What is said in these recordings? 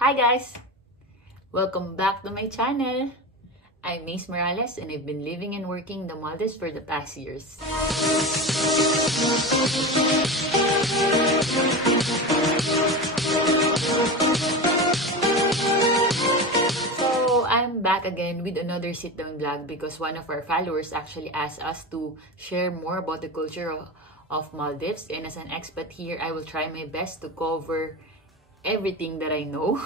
Hi guys! Welcome back to my channel. I'm Mace Morales and I've been living and working in the Maldives for the past years. So I'm back again with another sit-down vlog because one of our followers actually asked us to share more about the culture of Maldives, and as an expat here, I will try my best to cover everything that I know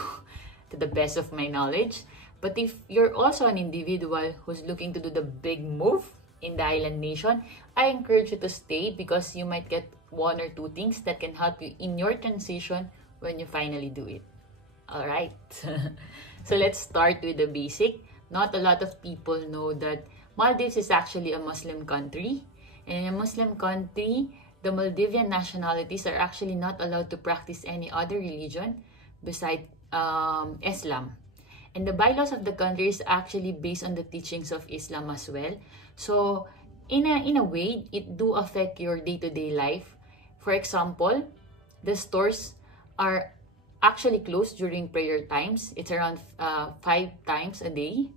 to the best of my knowledge. But if you're also an individual who's looking to do the big move in the island nation, I encourage you to stay because you might get one or two things that can help you in your transition when you finally do it. Alright, so let's start with the basic. Not a lot of people know that Maldives is actually a Muslim country. And in a Muslim country, the Maldivian nationalities are actually not allowed to practice any other religion besides Islam. And the bylaws of the country is actually based on the teachings of Islam as well. So in a way, it do affect your day-to-day life. For example, the stores are actually closed during prayer times. It's around 5 times a day.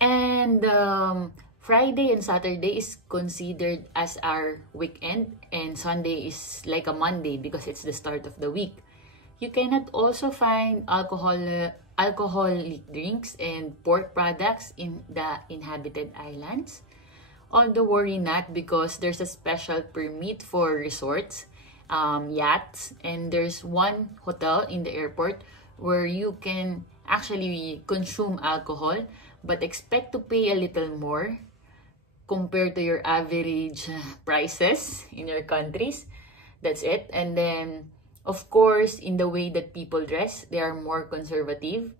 And Friday and Saturday is considered as our weekend, and Sunday is like a Monday because it's the start of the week. You cannot also find alcoholic drinks and pork products in the inhabited islands. Although worry not, because there's a special permit for resorts, yachts, and there's one hotel in the airport where you can actually consume alcohol, but expect to pay a little more compared to your average prices in your countries. That's it. And then, of course, in the way that people dress, they are more conservative.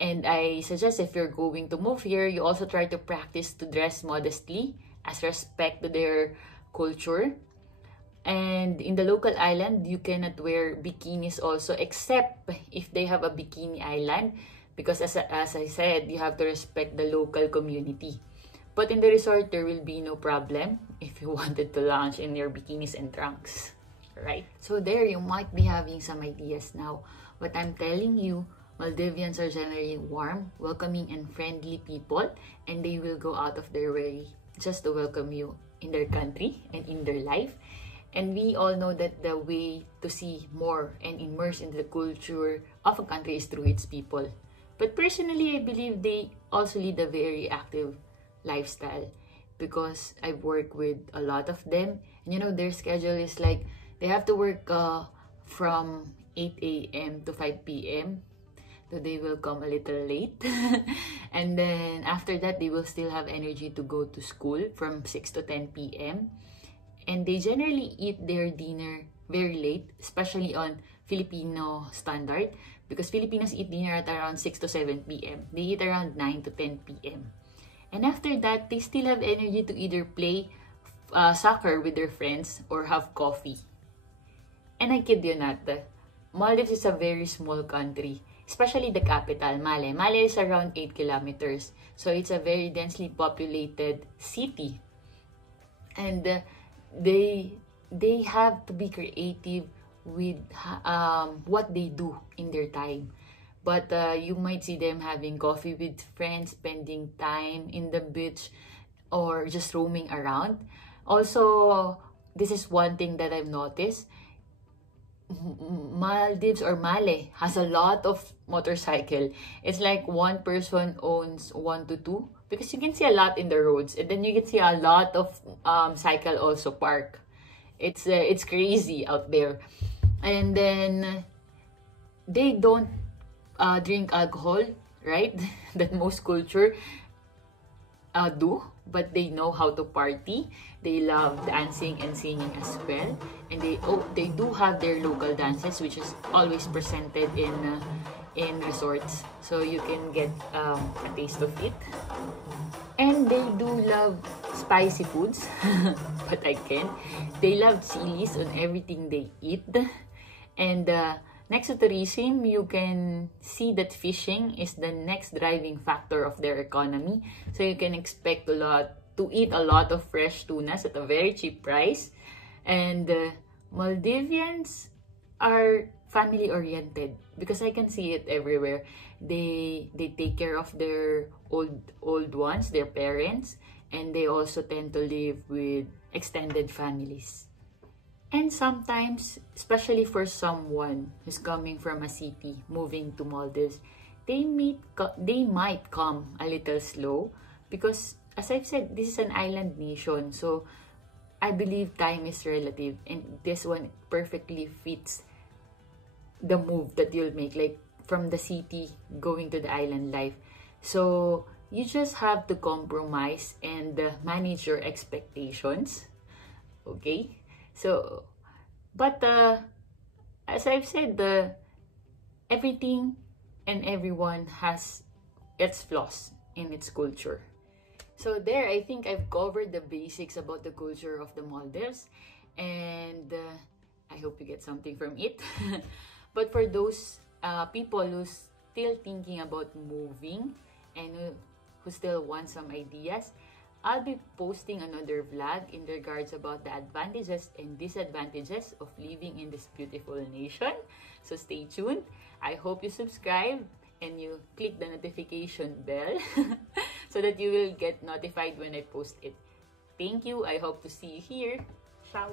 And I suggest if you're going to move here, you also try to practice to dress modestly as respect to their culture. And in the local island, you cannot wear bikinis also, except if they have a bikini island, because as I said, you have to respect the local community. But in the resort, there will be no problem if you wanted to lounge in your bikinis and trunks, right? So there, you might be having some ideas now. But I'm telling you, Maldivians are generally warm, welcoming, and friendly people, and they will go out of their way just to welcome you in their country and in their life. And we all know that the way to see more and immerse in the culture of a country is through its people. But personally, I believe they also lead a very active lifestyle because I've worked with a lot of them. And you know, their schedule is like they have to work from 8 a.m. to 5 p.m. So they will come a little late. And then after that, they will still have energy to go to school from 6 to 10 p.m. And they generally eat their dinner very late, especially on Filipino standard, because Filipinos eat dinner at around 6 to 7 p.m. They eat around 9 to 10 p.m. And after that, they still have energy to either play soccer with their friends or have coffee. And I kid you not, Maldives is a very small country, especially the capital, Male. Male is around 8 kilometers. So it's a very densely populated city. And they have to be creative with what they do in their time. But you might see them having coffee with friends, spending time in the beach, or just roaming around. Also, this is one thing that I've noticed. Maldives or Male has a lot of motorcycle. It's like one person owns 1 to 2, because you can see a lot in the roads, and then you can see a lot of cycle also park. It's crazy out there. And then they don't drink alcohol, right? That most culture do, but they know how to party. They love dancing and singing as well, and they do have their local dances, which is always presented in resorts, so you can get a taste of it. And they do love spicy foods, but I can't. They love chilies on everything they eat. And next to tourism, you can see that fishing is the next driving factor of their economy. So you can expect to eat a lot of fresh tunas at a very cheap price. And Maldivians are family oriented, because I can see it everywhere. They take care of their old ones, their parents, and they also tend to live with extended families. And sometimes, especially for someone who's coming from a city, moving to Maldives, they might come a little slow because, as I've said, this is an island nation. So I believe time is relative, and this one perfectly fits the move that you'll make, like from the city going to the island life. So you just have to compromise and manage your expectations. Okay, so but as I've said, everything and everyone has its flaws in its culture. So there, I think I've covered the basics about the culture of the Maldives, and I hope you get something from it. But for those people who's still thinking about moving and who still want some ideas, I'll be posting another vlog in regards about the advantages and disadvantages of living in this beautiful nation. So stay tuned. I hope you subscribe and you click the notification bell so that you will get notified when I post it. Thank you. I hope to see you here. Ciao.